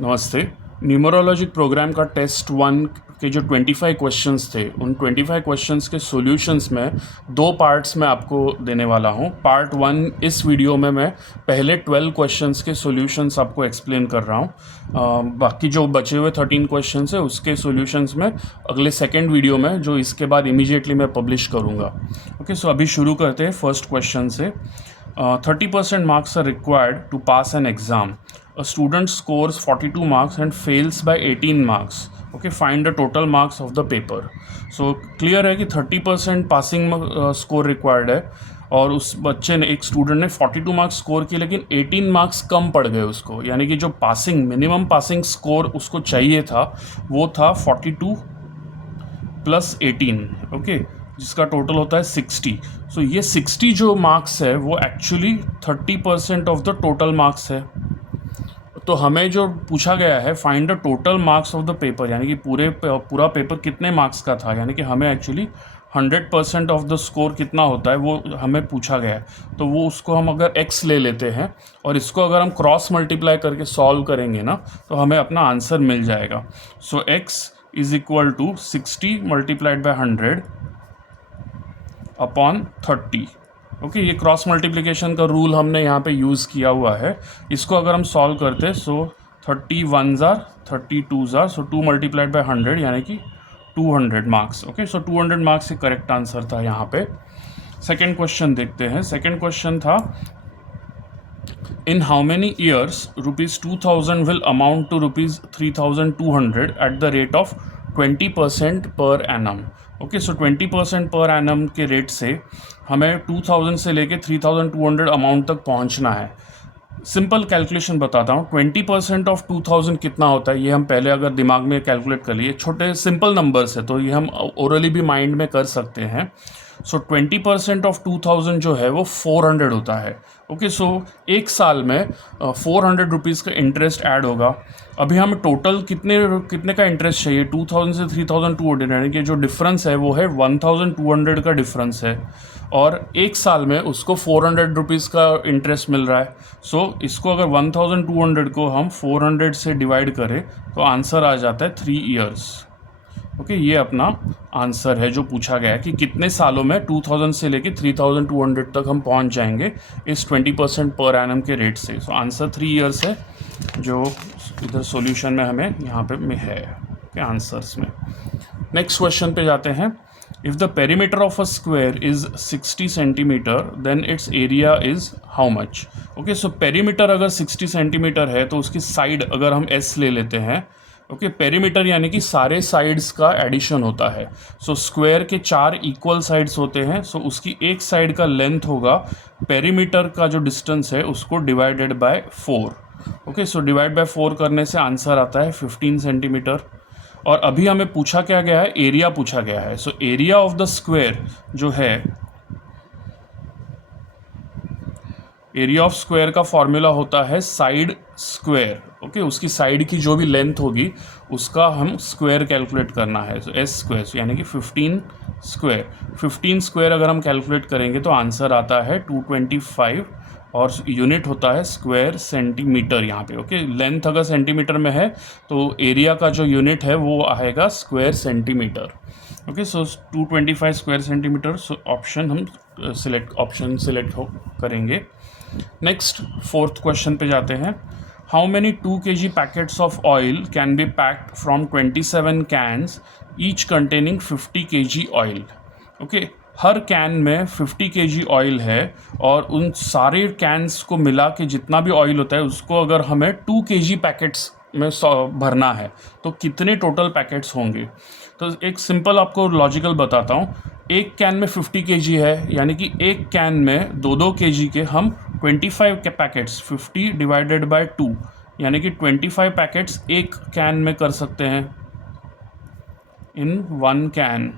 नमस्ते। न्यूमरोलॉजिक प्रोग्राम का टेस्ट 1 के जो 25 क्वेश्चंस थे, उन 25 क्वेश्चंस के सॉल्यूशंस में दो पार्ट्स में आपको देने वाला हूं। पार्ट 1 इस वीडियो में मैं पहले 12 क्वेश्चंस के सॉल्यूशंस आपको एक्सप्लेन कर रहा हूं। बाकी जो बचे हुए 13 क्वेश्चंस है उसके सॉल्यूशंस में अगले सेकेंड वीडियो में, जो इसके बाद इमीडिएटली मैं पब्लिश करूँगा। ओके, सो अभी शुरू करते हैं फर्स्ट क्वेश्चन से। 30% marks are required to pass an exam. A student scores 42 marks and fails by 18 marks. Okay, find the total marks of the paper. So clear है कि 30% पासिंग स्कोर रिक्वायर्ड है और उस बच्चे ने, एक स्टूडेंट ने 42 मार्क्स स्कोर किए लेकिन 18 मार्क्स कम पड़ गए उसको, यानी कि जो पासिंग मिनिमम पासिंग स्कोर उसको चाहिए था वो था 42 प्लस 18। ओके, जिसका टोटल होता है 60। सो ये 60 जो मार्क्स है वो actually 30% of the total marks है। तो हमें जो पूछा गया है, find the total marks of the paper, यानी कि पूरा पेपर कितने मार्क्स का था, यानी कि हमें एक्चुअली 100% ऑफ द स्कोर कितना होता है वो हमें पूछा गया है। तो वो उसको हम अगर x ले लेते हैं और इसको अगर हम क्रॉस मल्टीप्लाई करके सॉल्व करेंगे ना, तो हमें अपना आंसर मिल जाएगा। So x is equal to 60 multiplied by 100 upon 30। Okay, ये क्रॉस मल्टीप्लिकेशन का रूल हमने यहाँ पे यूज़ किया हुआ है। इसको अगर हम सॉल्व करते, सो 30 1s are 30 2s are, so 2 multiplied by 100 यानी कि 200 मार्क्स। ओके, सो 200 मार्क्स ही करेक्ट आंसर था यहाँ पे। सेकेंड क्वेश्चन देखते हैं। सेकेंड क्वेश्चन था, in how many years ₹2000 will amount to ₹3200 at the rate of 20% per annum. Okay, so 20% per annum के rate से हमें 2000 से लेके 3200 अमाउंट तक पहुंचना है। सिंपल कैलकुलेशन बताता हूँ। 20% ऑफ 2000 कितना होता है ये हम पहले अगर दिमाग में कैलकुलेट कर लिए, छोटे सिंपल नंबर्स है तो ये हम ओरली भी माइंड में कर सकते हैं। सो 20% ऑफ 2000 जो है वो 400 होता है। ओके, सो एक साल में 400 रुपीज़ का इंटरेस्ट ऐड होगा। अभी हमें टोटल कितने का इंटरेस्ट चाहिए, 2000 से 3200, यानी कि जो डिफरेंस है वो है 1200 का डिफरेंस है, और एक साल में उसको 400 रुपीज़ का इंटरेस्ट मिल रहा है। सो इसको अगर 1200 को हम 400 से डिवाइड करें तो आंसर आ जाता है 3 ईयर्स। ओके, ये अपना आंसर है जो पूछा गया है कि कितने सालों में 2000 से लेके 3200 तक हम पहुंच जाएंगे इस 20% पर एनम के रेट से। सो आंसर 3 ईयर्स है जो इधर सॉल्यूशन में हमें यहाँ पे में है के आंसर्स में। नेक्स्ट क्वेश्चन पे जाते हैं। If the perimeter of a square is 60 centimetre then it's area is how much. Okay, so perimeter अगर 60 सेंटीमीटर है तो उसकी साइड अगर हम s ले लेते हैं, ओके, पेरीमीटर यानी कि सारे साइड्स का एडिशन होता है। सो स्क्वायर के 4 इक्वल साइड्स होते हैं, सो उसकी एक साइड का लेंथ होगा पेरीमीटर का जो डिस्टेंस है उसको divided by 4। Okay, so divide by 4 करने से आंसर आता है 15 सेंटीमीटर। और अभी हमें पूछा क्या गया है, एरिया पूछा गया है। So area of the square जो है, एरिया ऑफ स्क्वायर का फॉर्मूला होता है साइड स्क्वायर। ओके, उसकी साइड की जो भी लेंथ होगी उसका हम स्क्वायर कैलकुलेट करना है। सो एस स्क्वायर यानी कि 15 स्क्वायर। 15 स्क्वायर अगर हम कैलकुलेट करेंगे तो आंसर आता है 225, और यूनिट होता है स्क्वायर सेंटीमीटर यहाँ पे। ओके, लेंथ अगर सेंटीमीटर में है तो एरिया का जो यूनिट है वो आएगा स्क्वायर सेंटीमीटर। ओके, सो 225 स्क्वायर सेंटीमीटर। सो ऑप्शन हम सिलेक्ट करेंगे। नेक्स्ट फोर्थ क्वेश्चन पे जाते हैं। How many 2 kg packets of oil can be packed from 27 cans each containing 50 kg oil. Okay, her can में 50 kg ऑयल है और उन सारे कैन्स को मिला के जितना भी ऑयल होता है उसको अगर हमें 2 kg पैकेट्स में भरना है तो कितने टोटल पैकेट्स होंगे। तो एक सिंपल आपको लॉजिकल बताता हूँ। एक कैन में 50 kg है, यानी कि एक कैन में 2-2 kg के हम 25 के पैकेट्स, 50 डिवाइडेड बाय 2 यानी कि 25 पैकेट्स एक कैन में कर सकते हैं इन 1 कैन,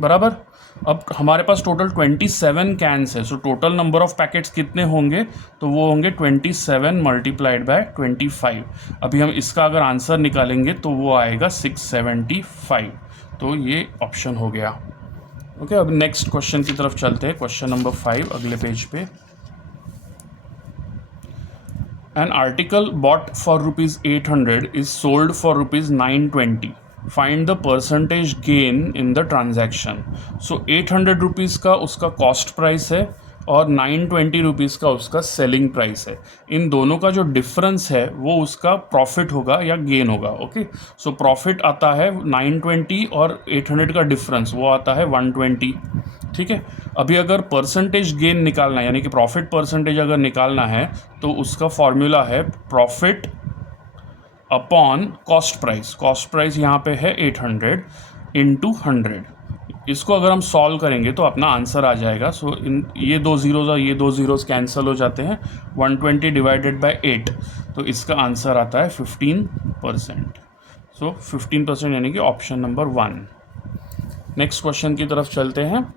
बराबर। अब हमारे पास टोटल 27 कैन्स है, so total number of packets कितने होंगे, तो वो होंगे 27 मल्टीप्लाइड बाय 25। अभी हम इसका अगर आंसर निकालेंगे तो वो आएगा 675। तो ये ऑप्शन हो गया। ओके, अब नेक्स्ट क्वेश्चन की तरफ चलते हैं। क्वेश्चन नंबर 5 अगले पेज पे। An article bought for rupees 800 is sold for rupees 920. Find the percentage gain in the transaction. So 800 rupees का उसका कॉस्ट प्राइस है और 920 रुपीज़ का उसका सेलिंग प्राइस है. इन दोनों का जो डिफरेंस है वो उसका प्रॉफिट होगा या गेन होगा. ओके, सो प्रॉफिट आता है 920 और 800 का डिफरेंस वो आता है 120. ठीक है, अभी अगर परसेंटेज गेन निकालना है यानी कि प्रॉफिट परसेंटेज अगर निकालना है तो उसका फॉर्मूला है profit upon cost price. Cost price यहाँ पे है 800 इंटू 100. इसको अगर हम सॉल्व करेंगे तो अपना आंसर आ जाएगा. सो इन ये दो ज़ीरोज़ और ये दो ज़ीरोज़ कैंसिल हो जाते हैं. 120 डिवाइडेड बाय 8, तो इसका आंसर आता है 15%. सो 15% यानी कि ऑप्शन नंबर 1. नेक्स्ट क्वेश्चन की तरफ चलते हैं.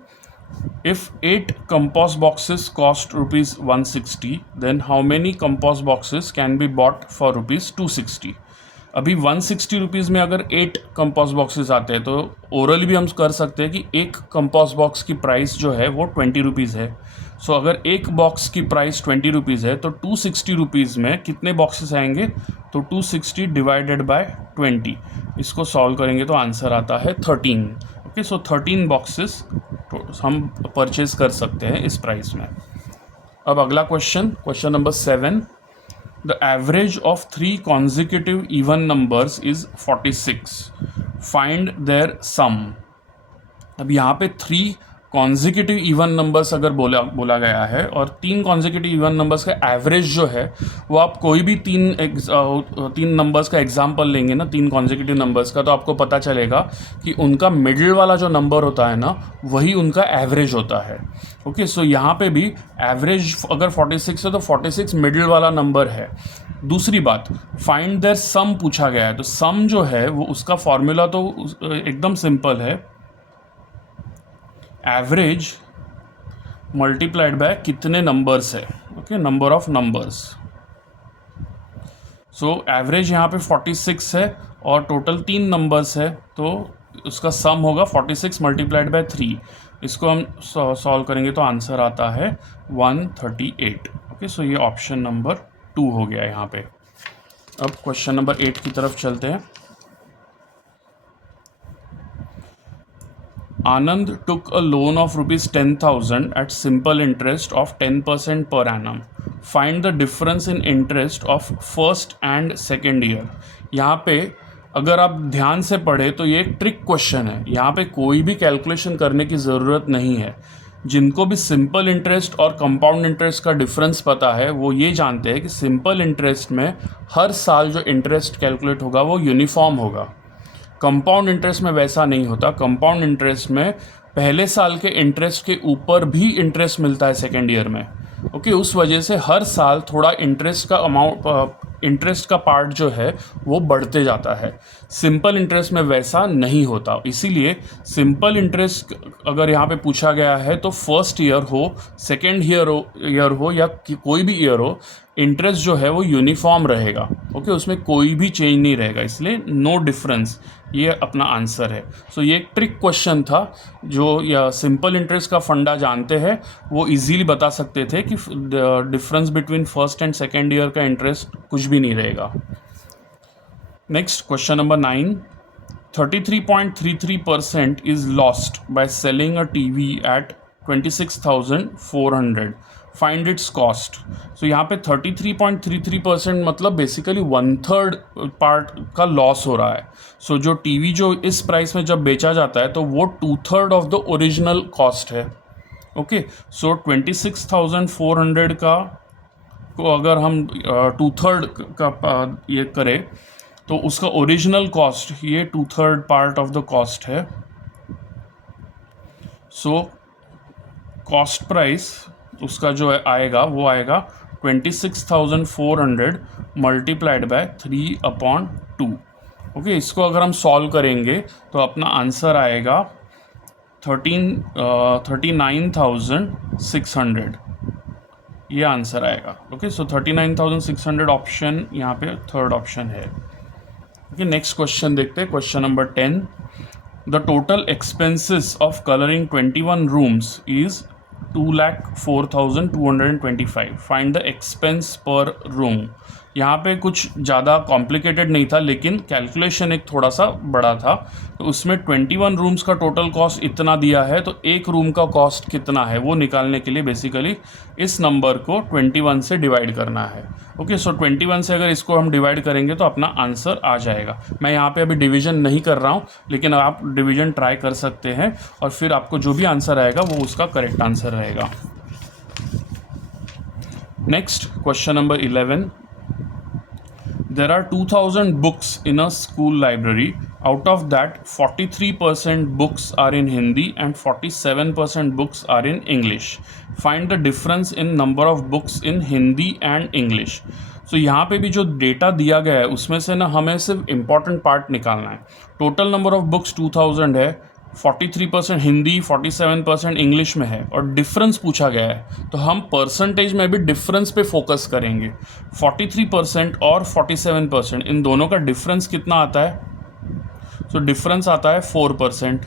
If 8 compost boxes cost rupees 160, then how many compost boxes can be bought for rupees 260? अभी 160 रुपीज़ में अगर 8 कंपोस्ट बॉक्सेस आते हैं तो ओरली भी हम कर सकते हैं कि एक कंपोस्ट बॉक्स की प्राइस जो है वो 20 रुपीज़ है. सो अगर एक बॉक्स की प्राइस 20 रुपीज़ है तो 260 रुपीज़ में कितने बॉक्सेस आएंगे? तो 260 डिवाइडेड बाय 20. इसको सॉल्व करेंगे तो आंसर आता है 13. ओके, सो 13 बॉक्सेस हम परचेज कर सकते हैं इस प्राइस में. अब अगला question number 7. The average of 3 consecutive even numbers is 46. Find their sum. अब यहाँ पे 3 कॉन्जिक्यूटिव इवन नंबर्स अगर बोला गया है और 3 कॉन्जिक्यूटिव इवन नंबर्स का एवरेज जो है वो आप कोई भी तीन नंबर्स का एग्जाम्पल लेंगे ना, 3 कॉन्जिक्यूटिव नंबर्स का, तो आपको पता चलेगा कि उनका मिडिल वाला जो नंबर होता है ना वही उनका एवरेज होता है. ओके, सो यहाँ पे भी एवरेज अगर 46 है तो 46 मिडिल वाला नंबर है. दूसरी बात, फाइंड देयर सम पूछा गया है, तो सम जो है वो उसका फॉर्मूला तो एकदम सिंपल है, एवरेज मल्टीप्लाइड बाय कितने नंबर्स है. Okay, number of numbers. So average यहाँ पे 46 है और टोटल 3 नंबर्स है तो उसका सम होगा 46 मल्टीप्लाइड बाय 3. इसको हम सॉल्व करेंगे तो आंसर आता है 138. ओके, सो ये ऑप्शन नंबर 2 हो गया यहाँ पे. अब क्वेश्चन नंबर 8 की तरफ चलते हैं. Anand took a loan of rupees 10,000 at simple interest of 10% per annum. Find the difference in interest of first and second year. यहाँ पे अगर आप ध्यान से पढ़े तो ये एक ट्रिक क्वेश्चन है. यहाँ पे कोई भी कैलकुलेशन करने की ज़रूरत नहीं है. जिनको भी सिंपल इंटरेस्ट और कंपाउंड इंटरेस्ट का डिफरेंस पता है वो ये जानते हैं कि सिंपल इंटरेस्ट में हर साल जो इंटरेस्ट कैलकुलेट होगा वो यूनिफॉर्म होगा. कंपाउंड इंटरेस्ट में वैसा नहीं होता. कंपाउंड इंटरेस्ट में पहले साल के इंटरेस्ट के ऊपर भी इंटरेस्ट मिलता है सेकेंड ईयर में. ओके, उस वजह से हर साल थोड़ा इंटरेस्ट का अमाउंट, इंटरेस्ट का पार्ट जो है वो बढ़ते जाता है. सिंपल इंटरेस्ट में वैसा नहीं होता. इसीलिए सिंपल इंटरेस्ट अगर यहाँ पे पूछा गया है तो फर्स्ट ईयर हो, सेकेंड ईयर हो या कोई भी ईयर हो, इंटरेस्ट जो है वो यूनिफॉर्म रहेगा. ओके, उसमें कोई भी चेंज नहीं रहेगा. इसलिए नो डिफरेंस, ये अपना आंसर है. सो ये एक ट्रिक क्वेश्चन था. जो या सिंपल इंटरेस्ट का फंडा जानते हैं वो इजीली बता सकते थे कि difference between first and second year का इंटरेस्ट कुछ भी नहीं रहेगा. Next question number 9. 33.33% is lost by selling a TV at 26,400. Find its cost. So यहाँ पे 33.33% मतलब बेसिकली 1/3 पार्ट का लॉस हो रहा है. सो जो टीवी जो इस प्राइस में जब बेचा जाता है तो वो 2/3 ऑफ द ओरिजिनल कॉस्ट है. ओके, सो 26,400 का को अगर हम 2/3 का ये करें तो उसका ओरिजिनल कॉस्ट ये 2/3 पार्ट ऑफ द कॉस्ट है. सो कॉस्ट प्राइस उसका जो आएगा वो आएगा 26,400 मल्टीप्लाइड बाय 3/2. ओके, इसको अगर हम सॉल्व करेंगे तो अपना आंसर आएगा 39,600. ये आंसर आएगा. ओके, सो 39,600 ऑप्शन यहाँ पे थर्ड ऑप्शन है. ओके, नेक्स्ट क्वेश्चन देखते हैं. Question number 10. The total expenses of colouring 21 rooms is 2,04,225. Find the expense पर रूम. यहाँ पे कुछ ज़्यादा कॉम्प्लिकेटेड नहीं था, लेकिन कैलकुलेशन एक थोड़ा सा बड़ा था. तो उसमें 21 रूम्स का टोटल कॉस्ट इतना दिया है, तो एक रूम का कॉस्ट कितना है वो निकालने के लिए बेसिकली इस नंबर को 21 से डिवाइड करना है. ओके, सो 21 से अगर इसको हम डिवाइड करेंगे तो अपना आंसर आ जाएगा. मैं यहाँ पे अभी डिवीजन नहीं कर रहा हूँ, लेकिन आप डिवीजन ट्राई कर सकते हैं और फिर आपको जो भी आंसर आएगा वो उसका करेक्ट आंसर रहेगा. Next question number 11. There are 2000 books in a school library. Out of that, 43% books are in Hindi and 47% books are in English. Find the difference in number of books in Hindi and English. So यहाँ पे भी जो data दिया गया है उसमें से ना हमें सिर्फ इम्पॉर्टेंट पार्ट निकालना है. टोटल नंबर ऑफ बुक्स 2000 है, 43% हिंदी, 47% इंग्लिश में है और डिफरेंस पूछा गया है, तो हम परसेंटेज में भी डिफरेंस पे फोकस करेंगे. 43% और 47%, इन दोनों का डिफरेंस कितना आता है? सो डिफरेंस आता है 4%.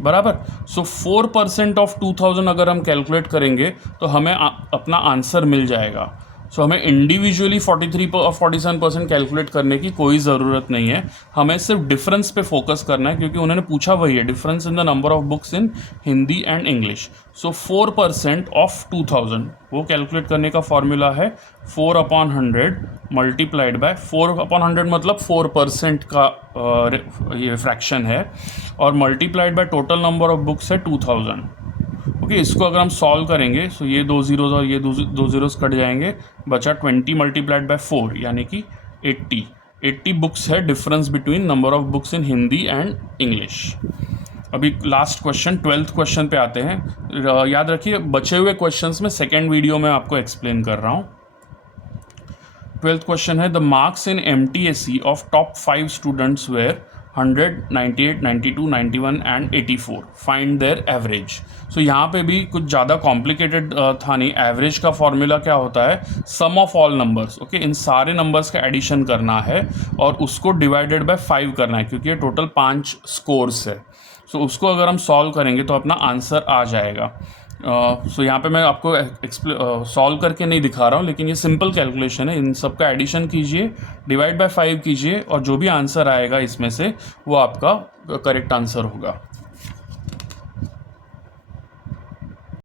बराबर. सो 4% ऑफ 2000 अगर हम कैलकुलेट करेंगे तो हमें अपना आंसर मिल जाएगा. सो हमें इंडिविजुअली 43 और 47% कैलकुलेट करने की कोई ज़रूरत नहीं है. हमें सिर्फ डिफरेंस पे फोकस करना है, क्योंकि उन्होंने पूछा वही है, difference in the number of books in Hindi and English. So 4% of 2000 वो कैलकुलेट करने का फॉर्मूला है 4/100 मल्टीप्लाइड बाय 4/100 मतलब 4% का ये फ्रैक्शन है, और multiplied by total number of books है 2000. ओके, इसको अगर हम सॉल्व करेंगे तो ये 2 ज़ीरोज़ और ये 2 ज़ीरोज़ कट जाएंगे, बचा 20 मल्टीप्लाइड बाय 4 यानी कि 80 बुक्स है difference between number of books in Hindi and English. अभी लास्ट क्वेश्चन 12th क्वेश्चन पे आते हैं. याद रखिए बचे हुए क्वेश्चंस में सेकेंड वीडियो में आपको एक्सप्लेन कर रहा हूँ. 12th क्वेश्चन है the marks in MTSE of top 5 students were 100, 98, 92, 91 and 84. Find their average. So यहाँ पे भी कुछ ज़्यादा कॉम्प्लिकेटेड था नहीं. एवरेज का फॉर्मूला क्या होता है? सम ऑफ ऑल नंबर्स. ओके, इन सारे नंबर्स का एडिशन करना है और उसको डिवाइडेड बाय 5 करना है, क्योंकि ये टोटल 5 स्कोर्स है. सो उसको अगर हम सॉल्व करेंगे तो अपना आंसर आ जाएगा. सो यहाँ पे मैं आपको सॉल्व करके नहीं दिखा रहा हूँ, लेकिन ये सिंपल कैलकुलेशन है. इन सब का एडिशन कीजिए, डिवाइड बाय 5 कीजिए और जो भी आंसर आएगा इसमें से वो आपका करेक्ट आंसर होगा.